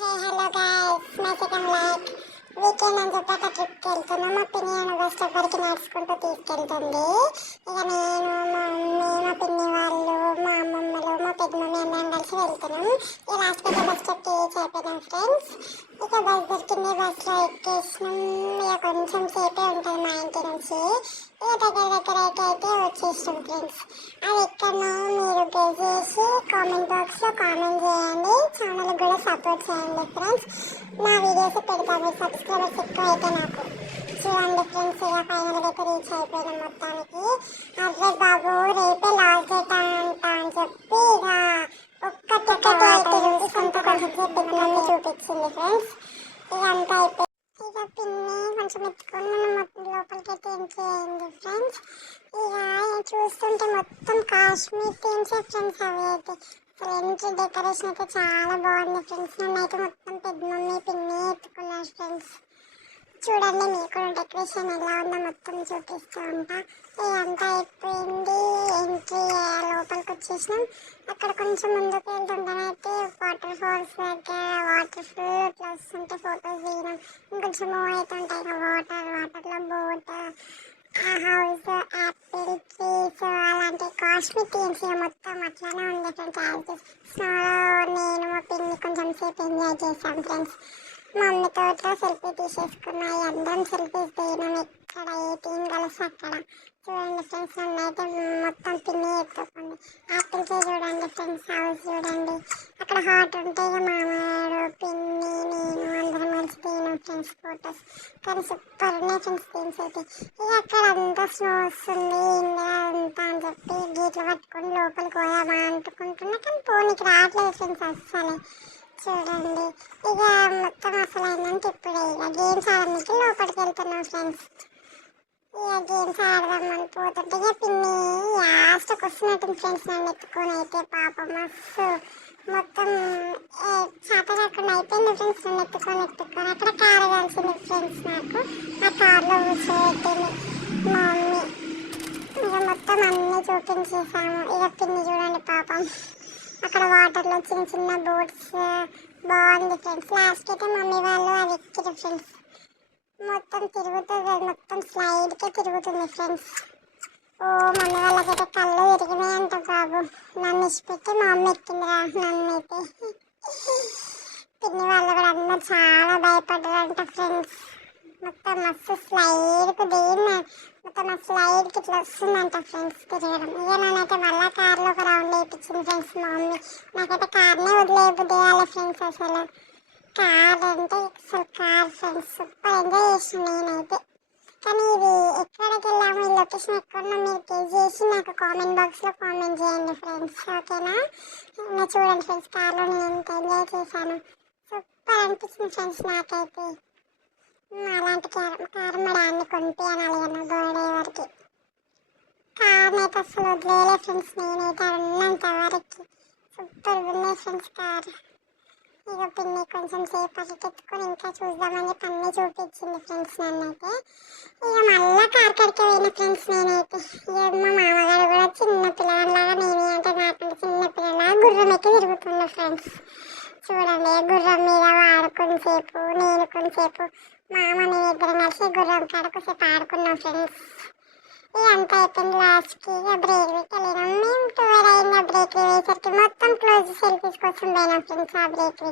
Hello guys, my second like weekend అని చెప్పి ఒక ట్రిప్కి వెళ్తున్నాం. మా పిన్ని అని బస్ ఎవ్వరికి నడుచుకుంటూ తీసుకెళ్తుంది. ఇక నేను, మా మమ్మీ, మా పిన్ని వాళ్ళు, మా అమ్మమ్మలు, మా పెద్ద మమ్మీ అందరం కలిసి వెళ్తున్నాం. ఇక లాస్ట్ అయితే బస్ స్టాప్ రీచ్ అయిపోయినాం ఫ్రెండ్స్. ఇక బస్ దొరికింది, బస్లో ఎక్కేసినాం. ఇక కొంచెం సేపే ఉంటుంది మా ఇంటి నుంచి. ఇక దగ్గర అయితే వచ్చేసాం ఫ్రెండ్స్. అది ఎక్కడో మీరు గెస్ చేసి కామెంట్ బాక్స్లో కామెంట్ చేయండి. ఛానల్ కూడా సపోర్ట్ చేయండి ఫ్రెండ్స్. నా వీడియోస్ పెడతాను, సబ్స్క్రైబర్స్ ఎక్కువ అయితే నాకు. చూడండి ఫ్రెండ్స్, ఇక ఫైనల్గా అయితే రీచ్ అయిపోయినాం మొత్తానికి. అదే బాబు రేపే లాస్ట్ డేట్ అంట అని చెప్పి ఇక ఒక్కటి అయితే చూసుకుంటూ కొంచెం సేపు పిల్లల్ని చూపించింది ఫ్రెండ్స్. ఇక అంతా అయిపోయి ఇక పిన్ని కొంచెం ఎత్తుకొని మనం లోపలికి అయితే ఎంట్రీ అయింది ఫ్రెండ్స్. ఇక చూస్తుంటే మొత్తం కాశ్మీర్ థీమ్సే ఫ్రెండ్స్. అవి అయితే ఫ్రెండ్స్ డెకరేషన్ అయితే చాలా బాగుంది ఫ్రెండ్స్. నన్ను అయితే మొత్తం పెద్ద మమ్మీ పిన్ని ఎత్తుకున్నారు ఫ్రెండ్స్. చూడండి మీకు డెకరేషన్ ఎలా ఉందో మొత్తం చూపిస్తూ ఉంటా. ఇదంతా అయిపోయింది, ఎంట్రీ లోపలికి వచ్చేసినాం. అక్కడ కొంచెం ముందుకు వెళ్తుంటానైతే వాటర్ ఫాల్స్ దగ్గర వాటర్ ఫుల్ ఇట్లా వస్తుంటే ఫొటోస్ దిగినాం. ఇంకొంచెం మూవ్ అవుతుంటాయి వాటర్లో బోట్, హౌస్, యాపిల్ ట్రీస్, అలాంటి కాశ్మీర్ థీమ్స్ మొత్తం అట్లానే ఉంది ఫ్రెండ్స్. స్నోలో నేను మా పిన్ని కొంచెం సేపు ఎంజాయ్ చేశాం ఫ్రెండ్స్. మా మమ్మీతో సెల్ఫీ తీసేసుకున్నాయి, అందరం సెల్ఫీస్ దిగినాం. ఎక్కడ ఏ టీం కలిసి అక్కడ. చూడండి ఫ్రెండ్స్, నన్ను అయితే మొత్తం పిన్ని ఎత్తుకుంది. యాపిల్ ట్రీ చూడండి ఫ్రెండ్స్, హౌస్ చూడండి. అక్కడ హాట్ ఉంటే ఇక మామయ్య, పిన్ని, నేను అందరం కలిసి దిగినాం ఫ్రెండ్స్ ఫొటోస్. కానీ సూపర్ ఉన్నాయి ఫ్రెండ్స్ థీమ్స్ అయితే. ఇక అక్కడ అంతా స్నో వస్తుంది, ఇండియా అంతా అని చెప్పి గీట్లు పట్టుకొని లోపలికి పోయామా అనుకుంటున్నా, కానీ పోనీకి రావట్లేదు ఫ్రెండ్స్ అస్సలే. చూడండి ఇక మొత్తం అసలు అయిందంటే ఇప్పుడే ఇక గేమ్స్ ఆడడానికి లోపలికి వెళ్తున్నాం ఫ్రెండ్స్. ఇక గేమ్స్ ఆడదామని పోతుంటే ఇక పిన్ని లాస్ట్కి వస్తున్నట్టు ఫ్రెండ్స్ నన్ను ఎత్తుకొని అయితే పాపం మస్తు మొత్తం చేత కాకుండా అయిపోయింది ఫ్రెండ్స్. నన్ను ఎత్తుకొని అక్కడ కారు కలిసింది ఫ్రెండ్స్. నాకు ఆ కార్లో కూర్చోబెట్టింది మా మమ్మీ. ఇక మొత్తం అన్నీ చూపించేసాము. ఇక పిన్ని చూడండి పాపం అక్కడ వాటర్లో చిన్న చిన్న బోట్స్ బాగుంది ఫ్రెండ్స్. లాస్ట్ అయితే మమ్మీ వాళ్ళు అది ఎక్కిరు ఫ్రెండ్స్. మొత్తం తిరుగుతుంది, మొత్తం స్లైడ్కే తిరుగుతుంది ఫ్రెండ్స్. ఓ మమ్మీ వాళ్ళకైతే కళ్ళు తిరిగినాయంట బాబు. నన్ను ఇచ్చిపెట్టి మా అమ్మ ఎక్కిందిరా నన్ను అయితే. పిన్ని వాళ్ళు కూడా అందరు చాలా భయపడ్డారంట ఫ్రెండ్స్. మొత్తం మస్తు స్లైడ్కి దిగిన మొత్తం ఆ స్లైడ్కి ఇట్లా వస్తుందంట ఫ్రెండ్స్ తిరగడం. ఇక నేనైతే మళ్ళీ కార్లో ఒక రౌండ్ వేయించింది ఫ్రెండ్స్ మా మమ్మీ. నాకైతే కార్నే వదిలేయాలి ఫ్రెండ్స్. అసలు కార్ అంటే అసలు కార్ ఫ్రెండ్స్ సూపర్ ఎంజాయ్ చేసాను నేనైతే. కానీ ఇది ఎక్కడికి వెళ్ళాము, ఈ లొకేషన్ ఎక్కడున్నా మీరు గెస్ చేసి నాకు కామెంట్ బాక్స్లో కామెంట్ చేయండి ఫ్రెండ్స్, ఓకేనా? నేను చూడండి ఫ్రెండ్స్ కార్లో నేను ఎంత ఎంజాయ్ చేశాను. సూపర్ అనిపించింది ఫ్రెండ్స్ నాకైతే. అలాంటి కారు మా డాన్ని కొనిపించాలి అన్న బర్త్డే వరకు. కార్ని అయితే అసలు వదిలేయలే ఫ్రెండ్స్ నేనైతే ఉన్నంత వరకు. సూపర్ ఉన్నాయి ఫ్రెండ్స్ కార్. ఇక పిన్ని కొంచెం సేపు అటు ఎత్తుకొని ఇంకా చూద్దామని చెప్పి అన్నీ చూపించింది ఫ్రెండ్స్ నన్నైతే. ఇక మళ్ళీ కార్ కడికి పోయిన ఫ్రెండ్స్ నేనైతే. ఇక మా మామగారు కూడా చిన్న పిల్లలాగా నేనే అంటే నాకంటే చిన్న పిల్లలాగా గుర్రం ఎక్కి తిరుగుతున్నా ఫ్రెండ్స్. చూడండి గుర్రం మీద ఆడుకొని సేపు, నేను కొంతసేపు మామ నేను ఇద్దరం కలిసి గుర్రం కాడకు సేపు ఆడుకున్నాం ఫ్రెండ్స్. ఇక అంతా అయిపోయింది. లాస్ట్కి ఇక బ్రేక్ వెళ్ళినాం మేము. 12 అయింది. బ్రేక్ వేసరికి మొత్తం క్లోజ్ సెల్ఫీస్ కోసం పోయినాం ఫ్రెండ్స్ ఆ బ్రేక్